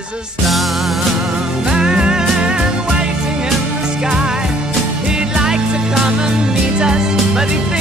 There's a starman waiting in the sky. He'd like to come and meet us, but he thinks